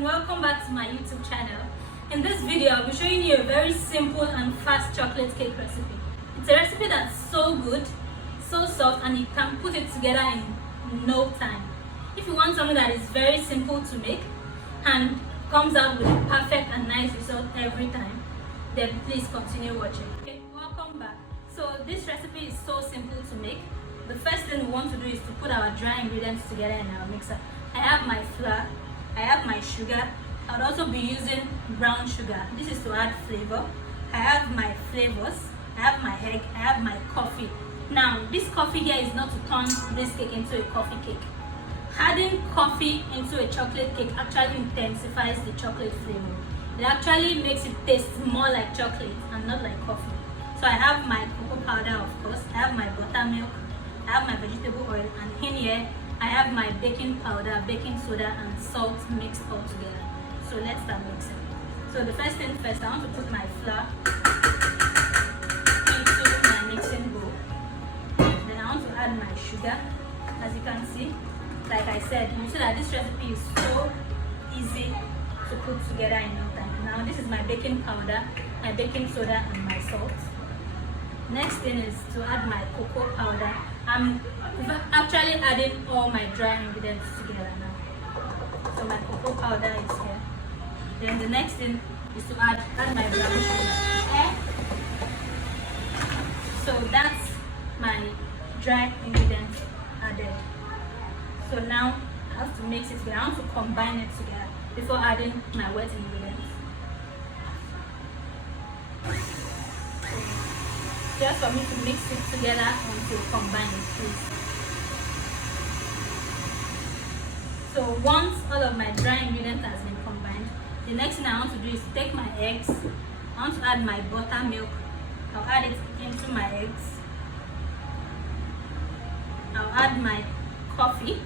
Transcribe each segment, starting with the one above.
and welcome back to my YouTube channel. In this video, I'll be showing you a very simple and fast chocolate cake recipe. It's a recipe that's so good, so soft, and you can put it together in no time. If you want something that is very simple to make and comes out with a perfect and nice result every time, then please continue watching. Okay, welcome back. So this recipe is so simple to make. The first thing we want to do is to put our dry ingredients together in our mixer. I have my flour, I have my sugar. I would also be using brown sugar. This is to add flavor. I have my flavors, I have my egg, I have my coffee. Now, this coffee here is not to turn this cake into a coffee cake. Adding coffee into a chocolate cake actually intensifies the chocolate flavor. It actually makes it taste more like chocolate and not like coffee. So I have my cocoa powder, of course. I have my buttermilk. I have my vegetable oil, and in here I have my baking powder, baking soda, and salt mixed all together. So let's start mixing. So the first thing first, I want to put my flour into my mixing bowl. Then I want to add my sugar. As you can see, like I said, you see that this recipe is so easy to put together in no time. Now this is my baking powder, my baking soda, and my salt. Next thing is to add my cocoa powder. I'm actually adding all my dry ingredients together now. So my cocoa powder is here. Then the next thing is to add my brown sugar. So that's my dry ingredients added. So now I have to mix it together. I want to combine it together before adding my wet ingredients. Just for me to mix it together until combine it, please. So once all of my dry ingredients has been combined, the next thing I want to do is take my eggs. I want to add my buttermilk. I'll add it into my eggs. I'll add my coffee.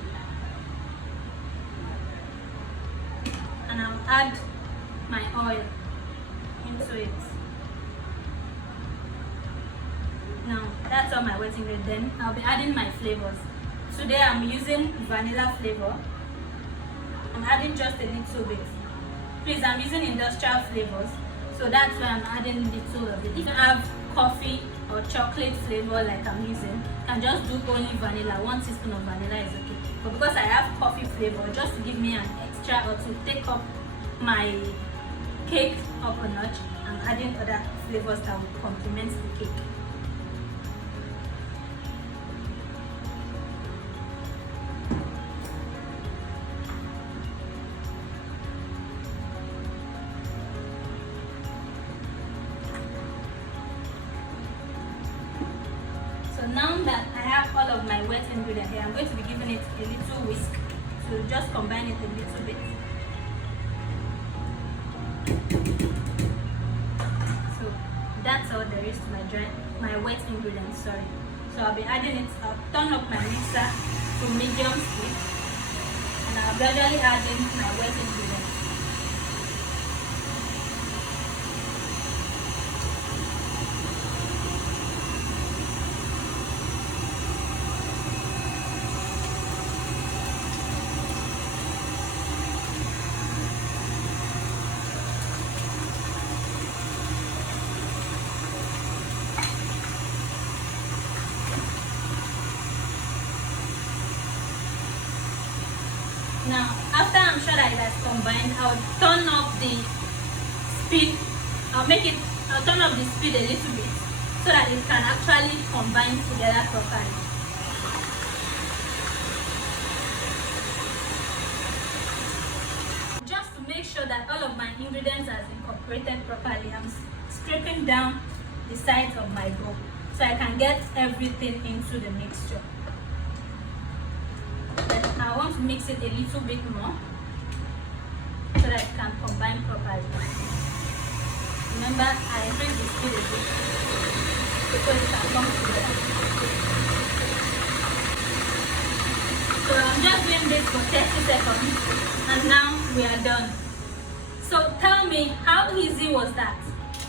And I'll add my oil into it. Now that's all my wet ingredients. Then I'll be adding my flavors. Today I'm using vanilla flavor. I'm adding just a little bit. Please, I'm using industrial flavors, so that's why I'm adding a little of it. If you have coffee or chocolate flavor like I'm using, you can just do only vanilla. 1 teaspoon of vanilla is okay. But because I have coffee flavor, just to give me an extra or to take up my cake up a notch, I'm adding other flavors that will complement the cake. So now that I have all of my wet ingredients here, I'm going to be giving it a little whisk. So just combine it a little bit. So that's all there is to my wet ingredients, sorry. So I'll be adding it. I'll turn up my mixer to medium speed, and I'll gradually add in my wet ingredients. Now, after I'm sure that it has combined, I'll turn up the speed. I'll turn up the speed a little bit so that it can actually combine together properly. Just to make sure that all of my ingredients are incorporated properly, I'm scraping down the sides of my bowl so I can get everything into the mixture. I want to mix it a little bit more so that it can combine properly. Remember, I increased the speed a bit because it can come together. So I'm just doing this for 30 seconds and now we are done. So tell me, how easy was that?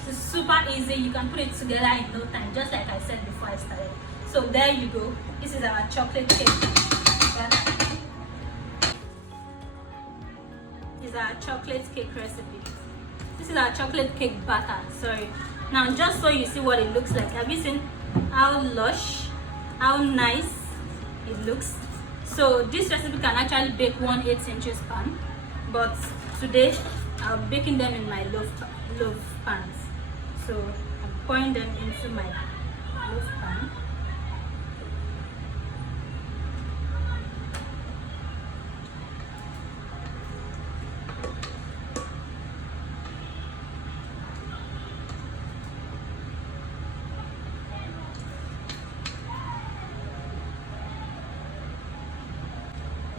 It's super easy. You can put it together in no time, just like I said before I started. So there you go. This is our chocolate cake. Yeah. is our chocolate cake recipe. This is our chocolate cake batter. Sorry. Now, just so you see what it looks like, have you seen how lush, how nice it looks? So this recipe can actually bake 1/8 inches pan, but today I'm baking them in my loaf pans. So I'm pouring them into my loaf pan.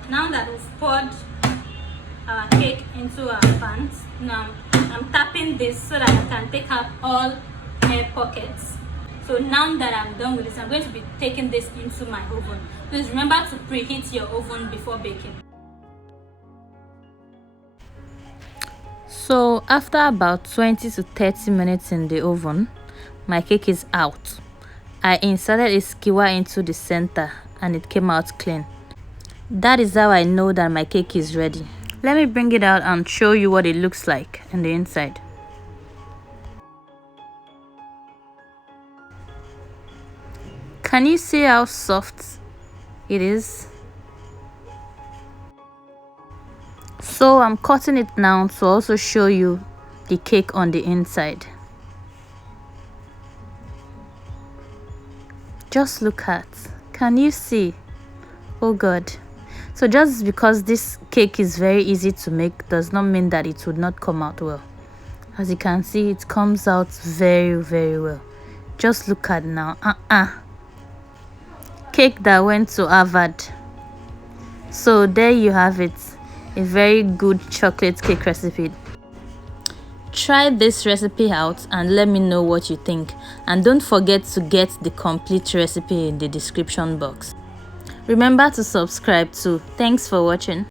Now that we've poured our cake into our pans, now I'm tapping this so that I can take out all air pockets. So now that I'm done with this, I'm going to be taking this into my oven. Please remember to preheat your oven before baking. So after about 20 to 30 minutes in the oven, my cake is out. I inserted a skewer into the center and it came out clean. That is how I know that my cake is ready. Let me bring it out and show you what it looks like on the inside. Can you see how soft it is? So I'm cutting it now to also show you the cake on the inside. Just look at. Can you see? Oh God. So just because this cake is very easy to make does not mean that it would not come out well. As you can see, it comes out very, very well. Just look at now. Cake that went to Harvard. So there you have it. A very good chocolate cake recipe. Try this recipe out and let me know what you think. And don't forget to get the complete recipe in the description box. Remember to subscribe too. Thanks for watching.